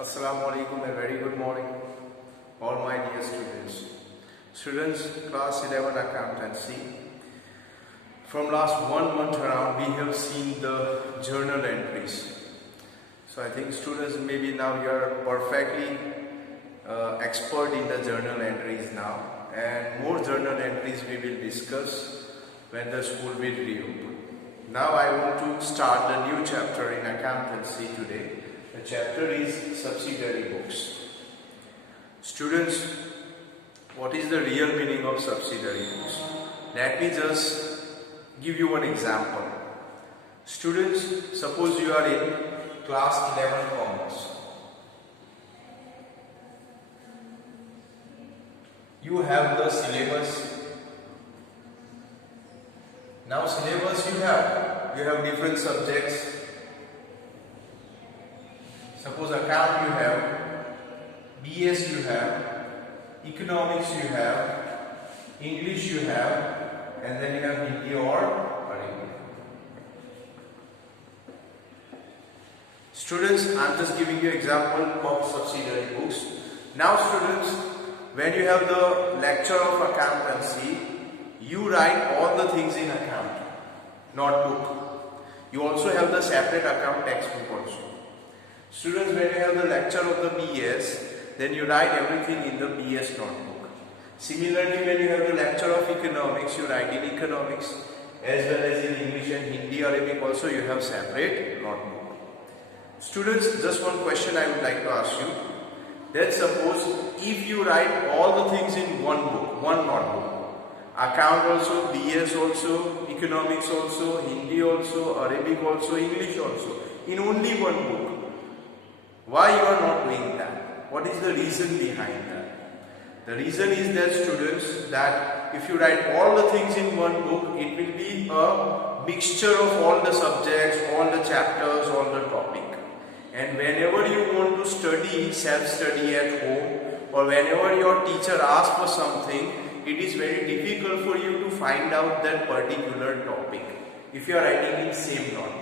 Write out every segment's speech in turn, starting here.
Assalamu alaikum, a very good morning, all my dear students. Students, class 11 accountancy. From last 1 month around, we have seen the journal entries. So I think students, maybe now you are perfectly expert in the journal entries now, and more journal entries we will discuss when the school will reopen. Now I want to start the new chapter in accountancy today. The chapter is subsidiary books. Students, what is the real meaning of subsidiary books? Let me just give you one example. Students, suppose you are in class 11 commerce. You have the syllabus. Now syllabus you have different subjects. Suppose account you have, BS you have, economics you have, English you have, and then you have Hindi or Arabic. Students, I am just giving you example of subsidiary books. Now students, when you have the lecture of accountancy, you write all the things in account, notebook. You also have the separate account textbook also. Students, when you have the lecture of the BS, then you write everything in the BS notebook. Similarly, when you have the lecture of economics, you write in economics, as well as in English and Hindi, Arabic also you have separate notebook. Students, just one question I would like to ask you. Let's suppose if you write all the things in one book, one notebook, account also, BS also, economics also, Hindi also, Arabic also, English also, in only one book. Why you are not doing that? What is the reason behind that? The reason is that students, that if you write all the things in one book, it will be a mixture of all the subjects, all the chapters, all the topic. And whenever you want to study, self-study at home, or whenever your teacher asks for something, it is very difficult for you to find out that particular topic if you are writing in same notebook.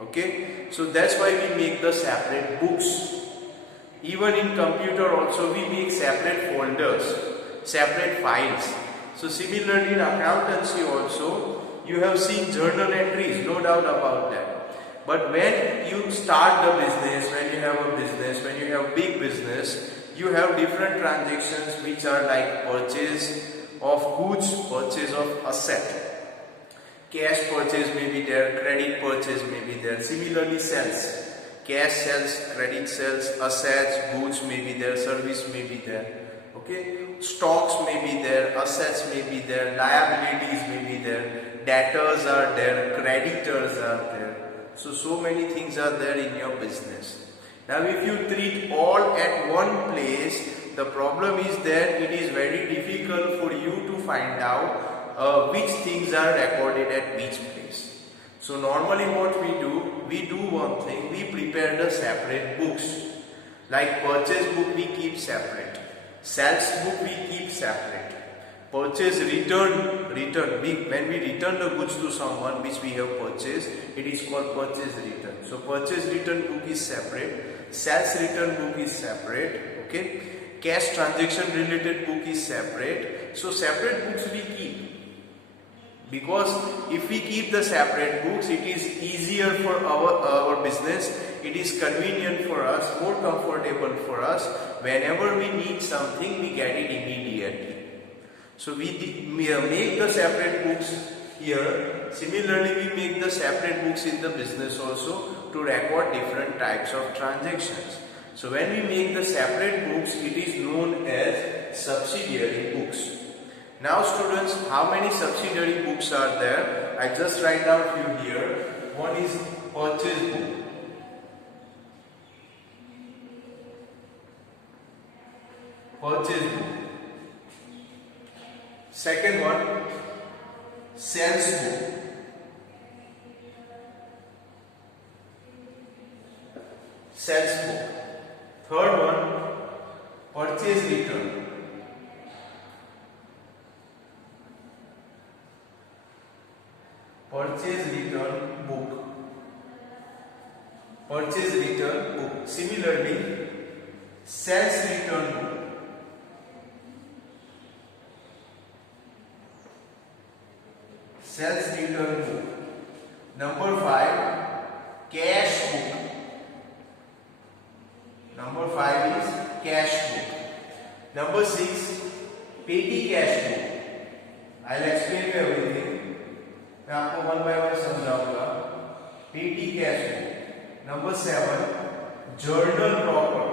Okay, so that's why we make the separate books. Even in computer also we make separate folders, separate files. So similarly in accountancy also you have seen journal entries, no doubt about that. But when you start the business, when you have a business, when you have big business, you have different transactions which are like purchase of goods, purchase of asset. Cash purchase may be there, credit purchase may be there. Similarly sales, cash sells, credit sells, assets, goods may be there, service may be there. Okay, stocks may be there, assets may be there, liabilities may be there, debtors are there, creditors are there. So many things are there in your business. Now if you treat all at one place, the problem is that it is very difficult for you to find out which things are recorded at which place. So normally what we do one thing, we prepare the separate books. Like purchase book we keep separate, sales book we keep separate, purchase return, when we return the goods to someone which we have purchased, it is called purchase return. So purchase return book is separate, sales return book is separate, okay, cash transaction related book is separate. So separate books we keep. Because if we keep the separate books, it is easier for our business, it is convenient for us, more comfortable for us. Whenever we need something, we get it immediately. So we make the separate books here. Similarly, we make the separate books in the business also to record different types of transactions. So when we make the separate books, it is known as subsidiary books. Now students, how many subsidiary books are there? I just write down few here. One is purchase book. Purchase book. Second one, sales book. Sales book. Third one, purchase return. Purchase return book. Purchase return book. Similarly, sales return book. Sales return book. Number 5, cash book. Number 5 is cash book. Number 6, petty cash book. I'll explain you everything. मैं आपको one by one समझाऊंगा. petty cash book. Number 7, journal proper.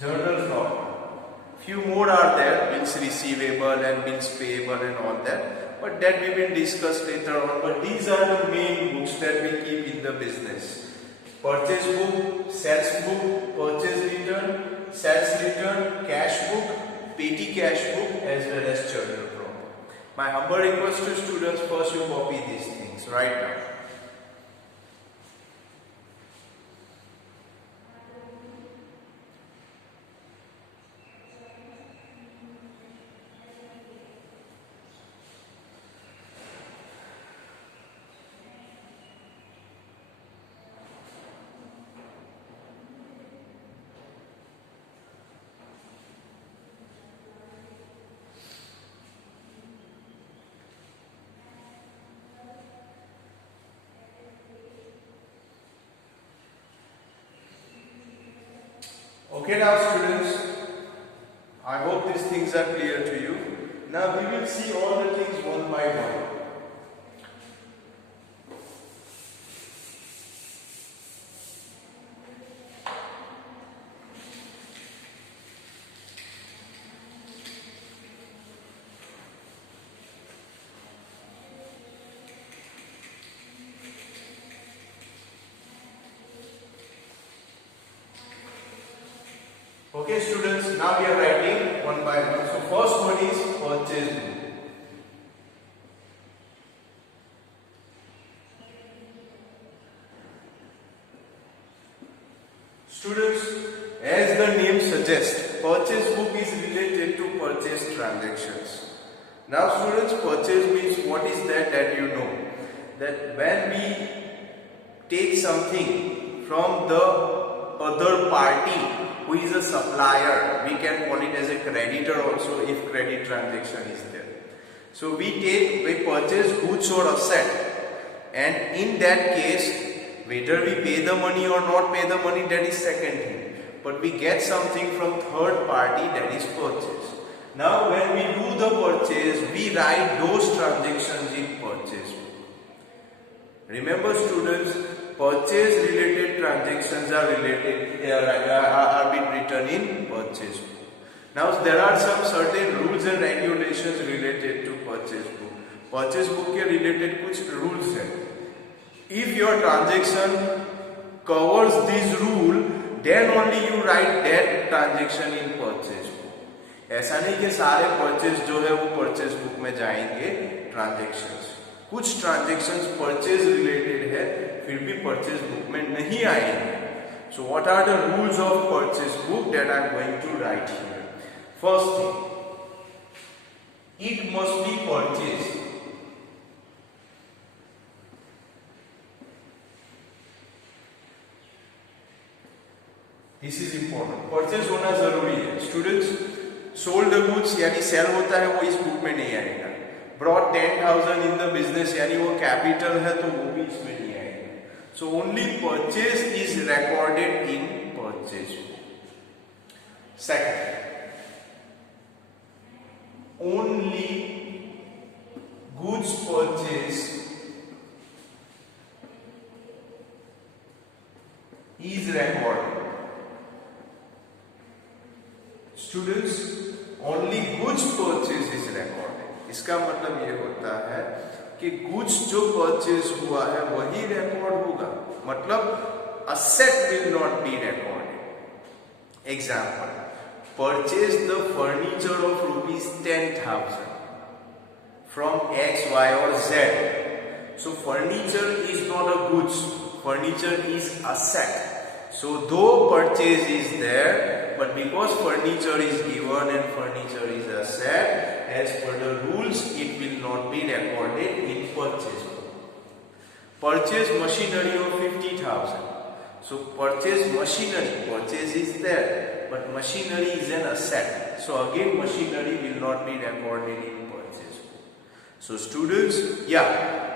Journal proper. Few more are there, bills receivable and bills payable and all that, but that we will discuss later on. But these are the main books that we keep in the business: purchase book, sales book, purchase return, sales return, cash book, petty cash book, as well as journal proper. My humble request to students: first you copy these things right now. Okay, now students, I hope these things are clear to you. Now we will see all the things one by one. Okay students, now we are writing one by one. So first one is purchase book. Students, as the name suggests, purchase book is related to purchase transactions. Now students, purchase means what is that you know. That when we take something from the other party who is a supplier, we can call it as a creditor also if credit transaction is there. So we purchase goods or asset, and in that case whether we pay the money or not pay the money, that is second thing, but we get something from third party, that is purchase. Now when we do the purchase, we write those transactions in purchase book. Remember students, purchase related transactions are being written in purchase book. Now there are some certain rules and regulations related to purchase book. Purchase book के related कुछ rules हैं. If your transaction covers this rule, then only you write that transaction in purchase book. ऐसा नहीं कि सारे purchase जो है वो purchase book में जाएंगे transactions. कुछ ट्रांजेक्शन्स परचेज रिलेटेड है फिर भी परचेज बुक में नहीं आएंगे. So what are the rules of purchase book that I am going to write here. First thing, it must be purchase. This is important. Purchase होना जरूरी है स्टूडेंट्स. सोल्ड गुड्स यानी सेल होता है वो इस बुक में नहीं आएगा. Brought 10,000 in the business यानी वो कैपिटल है तो वो भी इसमें नहीं आएगा. So only purchase is recorded in purchase book. Second, only goods purchased is recorded. Students, only goods purchase is recorded. इसका मतलब ये होता है कि गुड्स जो परचेज हुआ है वही रिकॉर्ड होगा. मतलब asset will not be recorded. Example, purchase the furniture of ₹10,000 from X, Y or Z. So furniture is not a goods. Furniture is asset. So though purchase is there, but because furniture is given and furniture is asset, as per the rules, it will not be recorded in purchase book. purchase machinery of 50,000. So purchase machinery, purchase is there, but machinery is an asset. So again machinery will not be recorded in purchase. So students,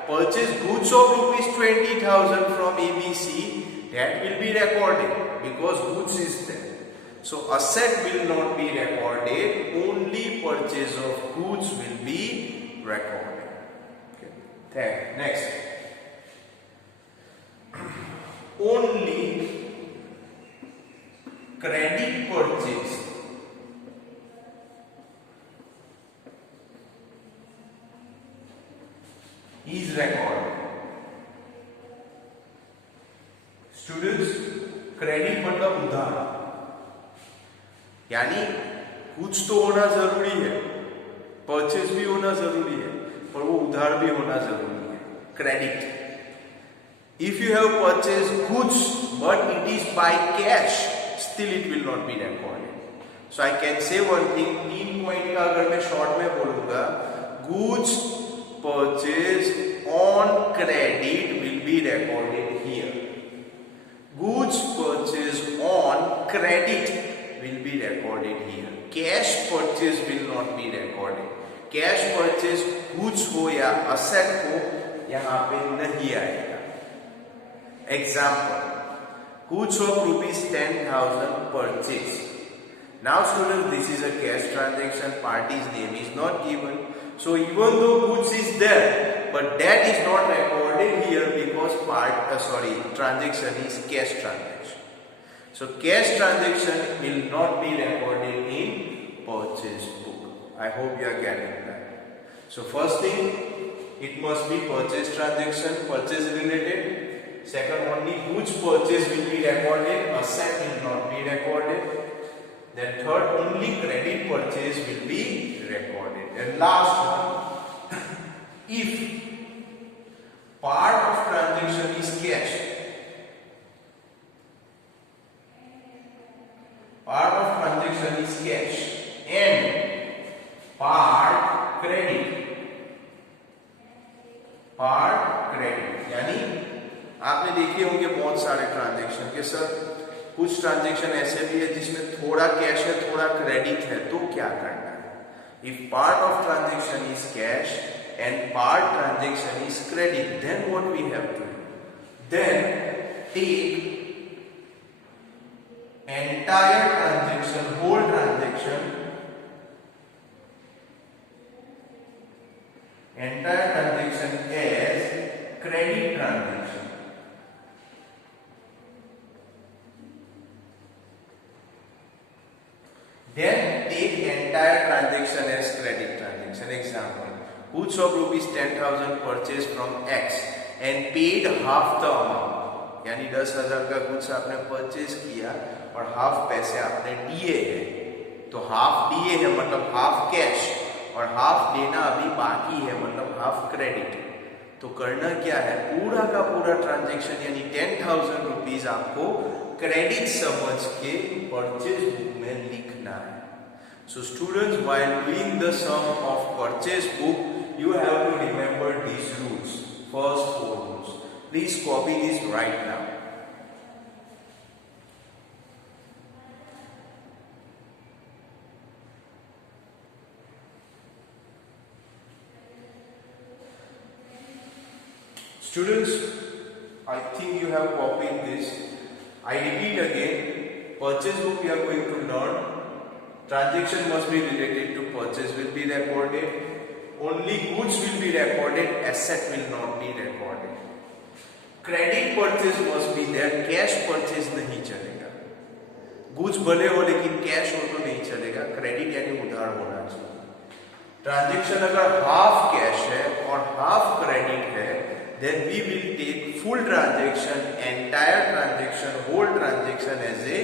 purchase goods of rupees 20,000 from ABC, that will be recorded because goods is there. So asset will not be recorded, only purchase of goods will be recorded. Okay. Next. Only credit purchase is recorded. Students, credit मतलब उधार, यानी कुछ तो होना जरूरी है, purchase भी होना जरूरी है, पर वो उधार भी होना जरूरी है. Credit. If you have purchased goods but it is by cash, still it will not be recorded. So I can say one thing, 3 point का अगर मैं शॉर्ट में बोलूंगा, goods purchased on credit will be recorded here. Goods purchased on credit will be recorded here. Cash purchase will not be recorded. Cash purchase goods हो या asset हो, यहाँ पे नहीं आएगा. Example, goods of rupees 10,000 purchased. Now students, this is a cash transaction, party's name is not given. So even though goods is there, but that is not recorded here because transaction is cash transaction. So cash transaction will not be recorded in purchase book. I hope you are getting that. So first thing, it must be purchase transaction, purchase related. Second, only goods purchase will be recorded, asset will not be recorded. Then third, only credit purchase will be recorded. And last one, if part of transaction is cash, and part credit, यानी आपने देखे होंगे बहुत सारे transaction के sir कुछ transaction ऐसे भी है जिसमें थोड़ा कैश है थोड़ा क्रेडिट है, तो क्या करना है? If part of transaction is cash and part transaction is credit, then what we have to do? Then take entire transaction, whole transaction, entire transaction as credit transaction. Then take entire transaction as credit transaction. Example, goods of rupees 10,000 purchased from X and paid half the amount. यानी 10,000 का goods आपने purchase किया और half पैसे आपने दिए हैं, तो हाफ दिए हैं मतलब हाफ कैश और हाफ देना अभी बाकी है मतलब हाफ क्रेडिट. तो करना क्या है, पूरा का पूरा ट्रांजैक्शन यानी 10,000 रुपीज आपको क्रेडिट समझ के परचेज बुक में लिखना है. So students, while doing the sum of purchase book you have to remember these rules, first 4 rules. Please copy this right now. Students, I think you have copied this. I repeat again, purchase book we are going to learn. Transaction must be related to purchase will be recorded. Only goods will be recorded, asset will not be recorded. Credit purchase must be there, cash purchase नहीं चलेगा. Goods भले हो लेकिन cash हो तो नहीं चलेगा, credit यानी उधार होना चाहिए. Transaction अगर half cash है और half credit है, then we will take full transaction, entire transaction, whole transaction as a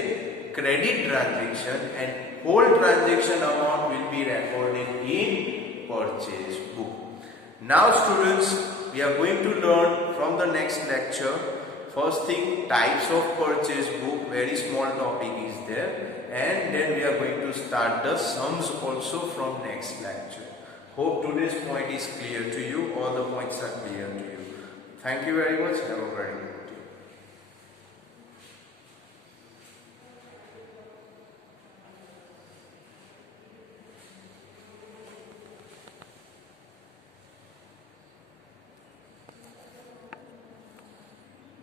credit transaction, and whole transaction amount will be recorded in purchase book. Now students, we are going to learn from the next lecture. First thing, types of purchase book, very small topic is there, and then we are going to start the sums also from next lecture. Hope today's point is clear to you, all the points are clear to you. Thank you very much. Have a very good day.